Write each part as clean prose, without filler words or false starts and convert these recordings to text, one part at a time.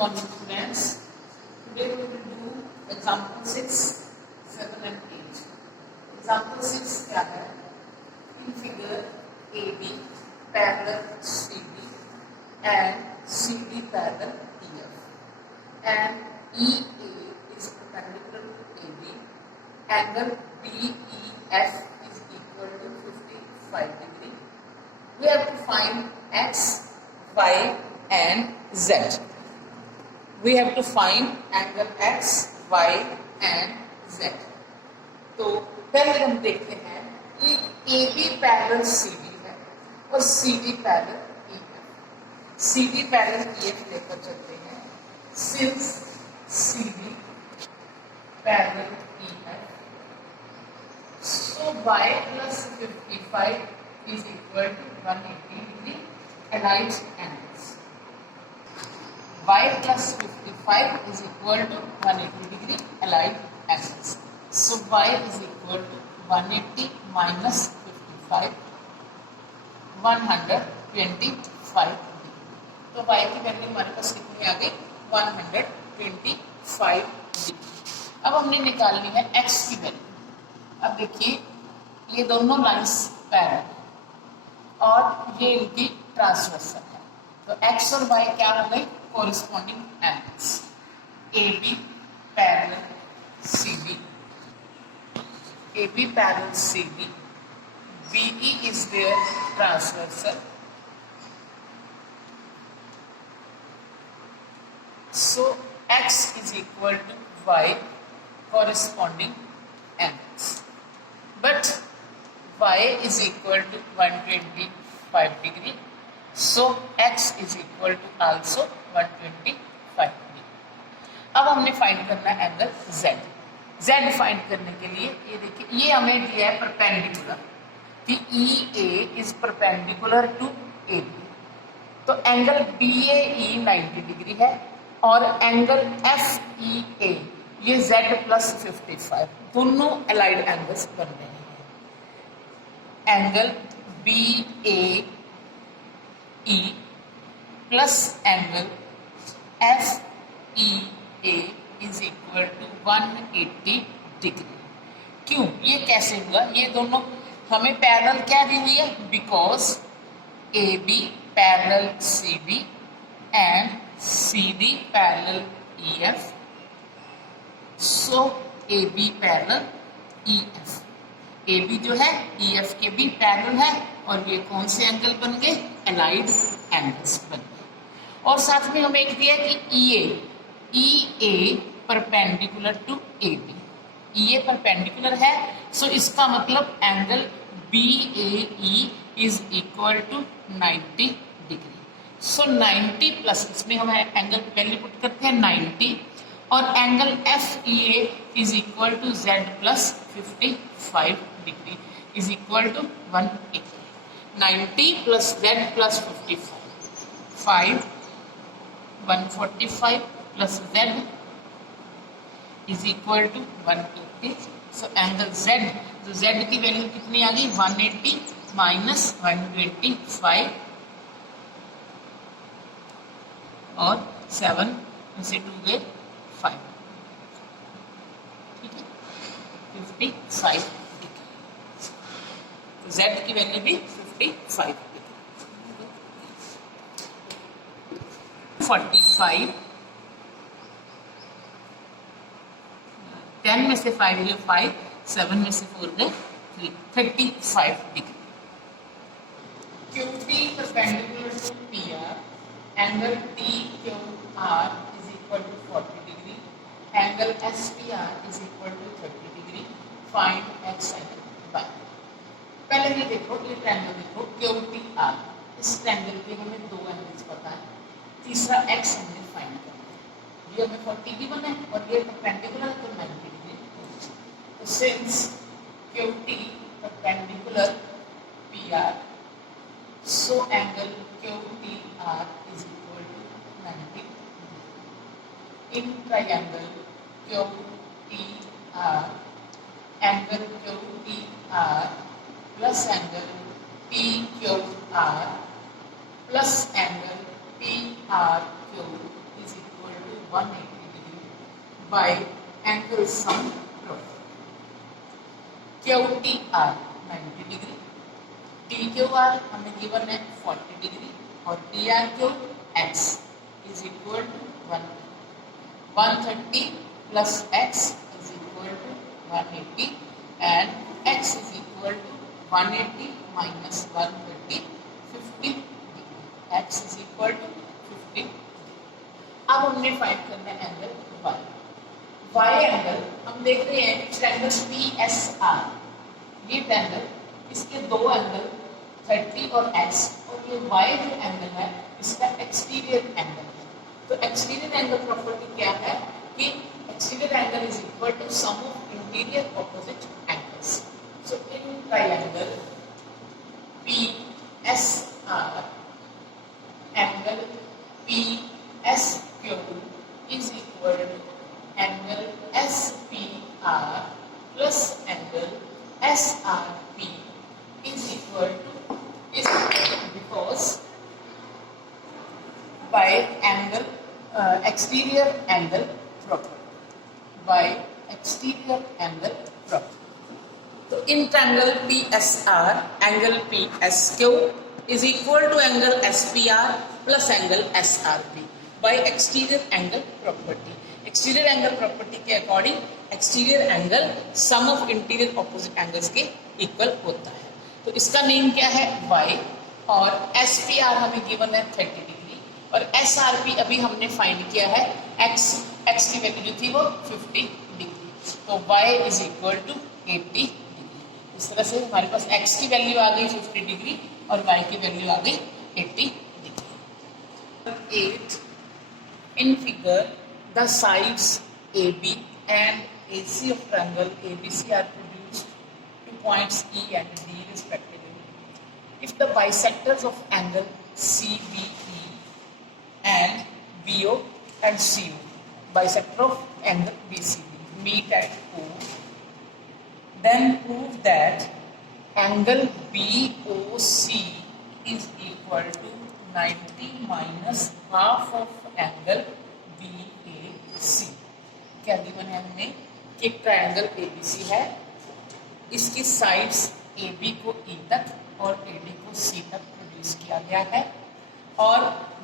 morning students. Today we will do example 6, 7 and 8. Example 6 क्या है? In figure AB parallel CD and CD parallel EF and EA is perpendicular to AB. Angle BEF is equal to 55 degree. We have to find X, Y and Z. We have to find angle X, Y and Z. तो पहले हम देखते हैं कि AB parallel CD है और CD parallel EF. CD parallel EF लेकर चलते हैं. Since CD parallel EF, so Y plus 55 is equal to 180 degree allied angles. Y plus 55 is equal to 180 degree allied angles. So Y is equal to 180 minus 55, 125 degree. तो Y की value हमारे पास कितनी आ गई? 125 degree. अब हमने निकालनी है X की वैल्यू. अब देखिए ये दोनों लाइंस पैरेलल और ये इनकी ट्रांसवर्सल है. तो X और Y क्या हो गई? Corresponding angles. AB parallel CD, AB parallel CD, BE is their transversal. So X is equal to Y corresponding angles. But Y is equal to 125 degree. So X is equal to also 125 degree. अब हमने find करना है angle Z. Z find करने के लिए ये देखिए ये हमें दिया है परपेंडिकुलर कि EA is perpendicular to AB. तो एंगल BAE 90 डिग्री है और एंगल FEA ये Z प्लस 55 दोनों अलाइड एंगल्स बन रहे हैं. Angle BAE plus angle FEA is equal to 180 degree. क्यों? ये कैसे हुआ? ये दोनों हमें पैरेलल क्या दी हुई है? Because AB parallel CD and CD parallel EF. So AB parallel EF. AB जो है EF के भी पैरेलल है और ये कौन से एंगल बन गए? अलाइड एंगल्स बन गए. और साथ में हमें एक दिया कि EA perpendicular to AB. EA perpendicular है सो इसका मतलब angle BAE is equal to 90 degree. So 90 plus इसमें हम एंगल वैल्यू पुट करते हैं 90 और angle FEA is equal to Z plus 55 degree is equal to 180. 90 plus Z plus 55 145 plus Z is equal to 180. So angle Z, तो Z की वैल्यू कितनी आ गई? 180 माइनस 125 और 7 में से 2 गए 5. ठीक है, 55 डिग्री. तो Z की वैल्यू भी 55 डिग्री. 45 10 में से 5 गए 5, 7 में से 4 गए 3, 35 degree. QP perpendicular to PR, angle TQR is equal to 40 degree, angle SPR is equal to 30 degree. Find X and Y. पहले ये देखो ये ट्रायंगल देखो QTR. इस ट्रायंगल के हमें दो एंगल्स पता है. तीसरा X एंगल फाइंड करना है. ये हमें 40 भी बना है और ये परपेंडिकुलर तो 90 डिग्री. तो since QT perpendicular PR, so angle QTR is equal to 90. In triangle QTR, angle QTR plus angle PQR plus angle PRQ Q is equal to 180 degree by angle sum property. QTR 90 degree, TQR हमें given है 40 degree और TRQ X is equal to 130 plus X is equal to 180 and X is equal to 180 minus 130 50 degree. X is equal to 50 degree. अब हमने find करना है angle Y. Y angle हम देख रहे हैं ट्रायंगल PSR, ये ट्रायंगल, इसके दो एंगल 30 और X, और ये Y जो एंगल है इसका एक्सटीरियर एंगल है. तो एक्सटीरियर एंगल प्रॉपर्टी क्या है कि exterior angle is equal to sum of interior opposite angles. So in triangle PSR angle PSQ is equal to angle SPR plus angle SRP is equal to because by angle exterior angle property, by exterior angle property. तो इन triangle PSR angle PSQ is equal to angle SPR plus angle SRP by exterior angle property. Exterior angle property के according exterior angle sum of interior opposite angles के equal होता है. तो इसका name क्या है Y, और SPR हमें गिवन है 30 डिग्री और SRP अभी हमने फाइंड किया है X की वैल्यू जो थी वो 50 डिग्री. तो Y is equal to 80 degree. इस तरह से हमारे पास X की वैल्यू आ गई 50 डिग्री और Y की वैल्यू आ गई 80 degree. 8 in figure the sides AB and AC of triangle ABC are produced to points E and D respectively. If the bisectors of angle CBE and BO and CO, bisector of angle BCB, meet at O, then prove that angle BOC is equal to 90 minus half of angle BAC. क्या given है हमने कि एक triangle ABC है, इसकी sides AB को E तक और AD को C तक प्रोड्यूस किया गया है, और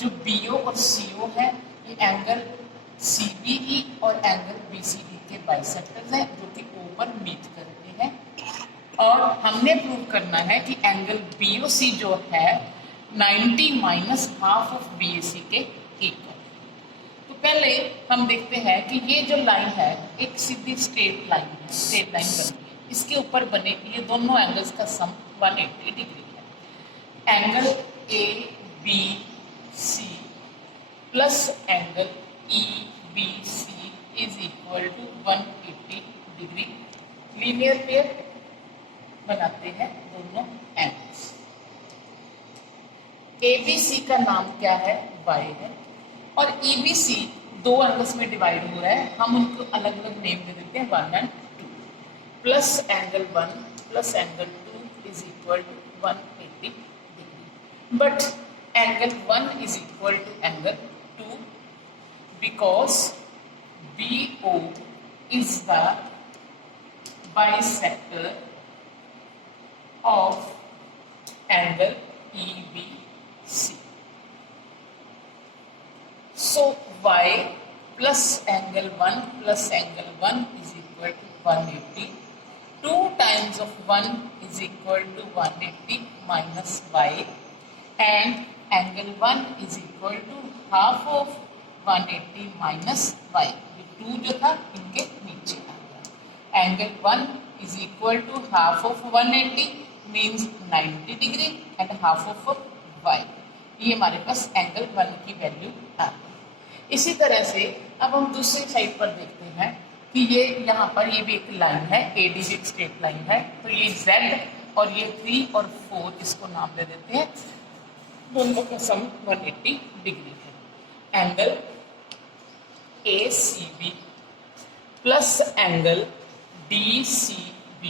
जो BO और CO है ये एंगल CBE और एंगल BCD के बाइसेक्टर्स हैं जो कि O पर मीट करते हैं, और हमने प्रूव करना है कि एंगल BOC जो है 90 माइनस हाफ ऑफ BAC के इक्वल. तो पहले हम देखते हैं कि ये जो लाइन है एक सीधी स्ट्रेट लाइन है, स्ट्रेट लाइन बनी है, इसके ऊपर बने ये दोनों एंगल्स का सम 180 डिग्री है. Angle ABC plus angle EBC is equal to 180 degree. Linear pair बनाते हैं दोनों एंगल्स. ABC का नाम क्या है? Y है, और EBC दो एंगल्स में डिवाइड हो रहा है, हम उनको अलग अलग नेम दे देते हैं 1 and 2. Plus angle 1 plus angle 2 is equal to 180 degree. But angle 1 is equal to angle 2 because BO is the bisector of angle EBC. So Y plus angle 1 plus angle 1 is equal to 180. 2 times of 1 is equal to 180 minus Y, and angle 1 is equal to half of 180 minus Y. ये 2 जो था इनके नीचे आ गया. Angle 1 is equal to half of 180 means 90 degree and half of Y. ये हमारे पास angle 1 की value आ गई. इसी तरह से अब हम दूसरी साइड पर देखते हैं कि ये यहाँ पर ये भी एक लाइन है, AD भी एक स्ट्रेट लाइन है, तो ये Z और ये 3 और 4 इसको नाम दे देते हैं. दोनों का सम 180 डिग्री है. Angle ACB plus angle DCB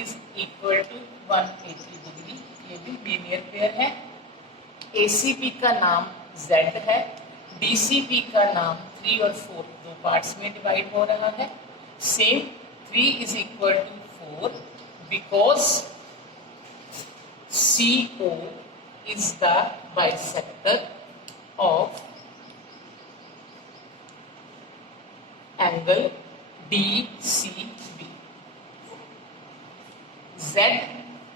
is equal to 180 degree. ये भी लीनियर पेयर है. ACB का नाम Z है, DCP का नाम 3 और 4 दो पार्ट्स में डिवाइड हो रहा है. Same 3 is equal to 4 because CO is the bisector of angle DCB. Z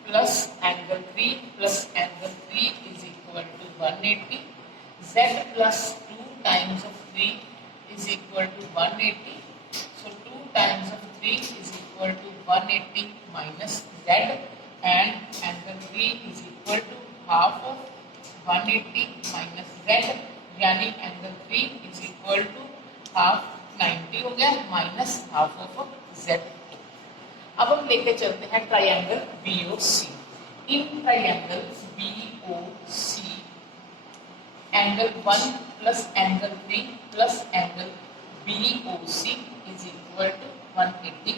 plus angle 3 plus angle 3 is equal to 180. Z plus 2 times of 3 is equal to 180. So 2 times of 3 is equal to 180 minus Z, and angle 3 is equal to half of 180 minus Z, यानी angle 3 is equal to half 90 हो गया minus half of Z. अब हम लेके चलते हैं triangle BOC. In triangle BOC angle 1 plus angle 3 plus angle BOC is equal to 180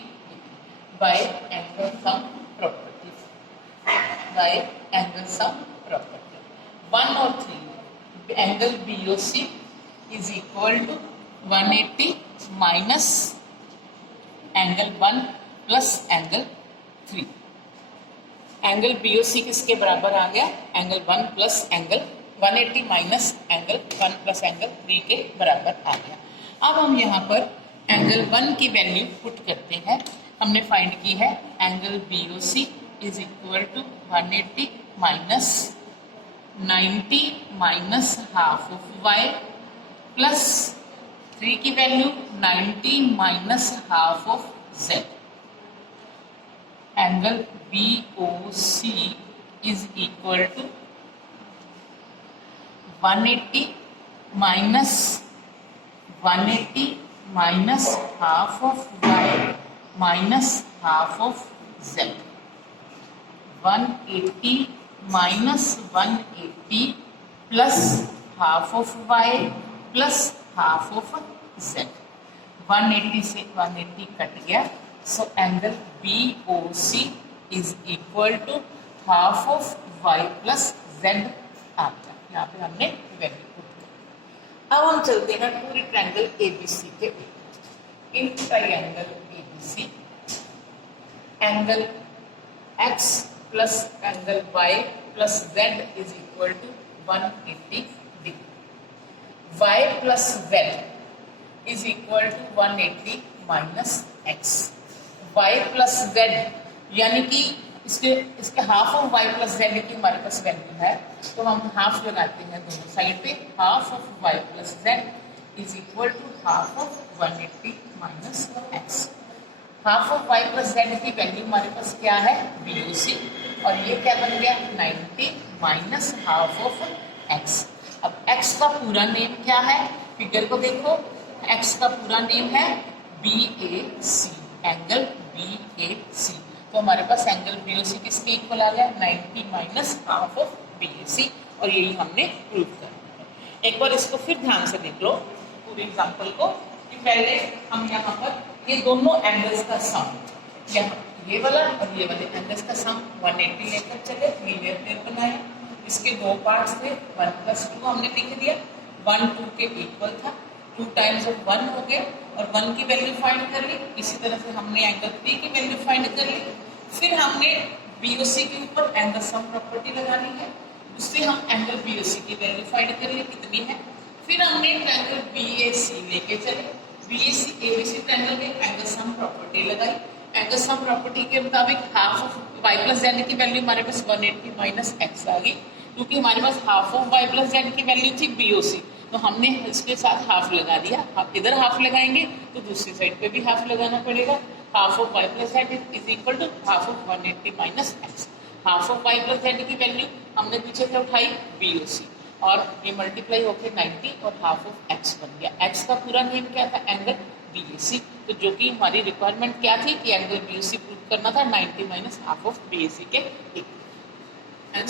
by angle sum property. By angle sum property 1 और 3 angle BOC is equal to 180 minus angle 1 plus angle 3. Angle BOC किसके बराबर आ गया? Angle 1 plus angle 180 minus angle 1 plus angle 3 के बराबर आ गया. अब हम यहाँ पर एंगल 1 की वैल्यू पुट करते हैं. हमने फाइंड की है angle BOC is equal to 180 minus 90 minus half of y plus 3 की value 90 minus half of z. Angle BOC is equal to 180 minus 180 minus half of y minus half of z. 180 minus 180 plus half of y plus half of z. 180 से 180 cut गया. So angle BOC is equal to half of y plus z आ गया. यहाँ पे हमने value put की. अब हम चलते हैं पूरी ट्रायंगल ABC के ऊपर. In triangle ABC angle x plus angle y plus z is equal to 180 degree. y plus z is equal to 180 minus x. y plus z यानी कि इसके half of y plus z की हमारे पास value है, तो हम half लगाते हैं दोनों साइड पे. Half of y plus z is equal to half of 180 minus x. Half of y plus z की वैल्यू हमारे पास क्या है? BOC. और ये क्या बन गया? 90 माइनस हाफ ऑफ x. अब x का पूरा नेम क्या है? फिगर को देखो. x का पूरा नेम है BAC. Angle BAC. तो हमारे पास एंगल BOC किसके इक्वल आ गया? 90 माइनस हाफ ऑफ BAC. और यही हमने प्रूव करना है. एक बार इसको फिर ध्यान से देख लो पूरे एग्जांपल को कि पहले हम यहाँ पर ये दोनों एंगल्स का सम, यहाँ ये वाला और ये वाले एंगल्स का सम 180 लेकर चले. लीनियर पेयर बनाया. इसके दो पार्ट्स थे. 1 प्लस 2 हमने लिख दिया. 1 2 के इक्वल था. 2 टाइम्स ऑफ 1 हो गया और 1 की वैल्यू फाइंड कर ली. इसी तरह से हमने एंगल 3 की वैल्यू फाइंड कर ली. फिर हमने BOC के ऊपर एंगल सम प्रॉपर्टी लगानी है. उससे हम एंगल BOC की वैल्यू फाइंड कर ली कितनी है. फिर हमने ट्रायंगल BAC लेके चले. ABC ट्रायंगल में एंगल सम प्रॉपर्टी लगाई. एंगल सम प्रॉपर्टी के मुताबिक half of y plus z की वैल्यू हमारे पास 180 माइनस x आ गई. क्योंकि हमारे पास half of y plus z की वैल्यू थी BOC, तो हमने इसके साथ हाफ लगा दिया. इधर हाफ लगाएंगे तो दूसरी साइड पे भी हाफ लगाना पड़ेगा. Half of y plus z is equal to half of 180 minus x. Half of y plus z की वैल्यू हमने पीछे से उठाई BOC और ये मल्टीप्लाई होकर 90 और हाफ ऑफ x बन गया. x का पूरा नेम क्या था? Angle BAC. तो जो कि हमारी रिक्वायरमेंट क्या थी कि एंगल BOC प्रूव करना था 90 माइनस हाफ ऑफ BAC के इक्वल.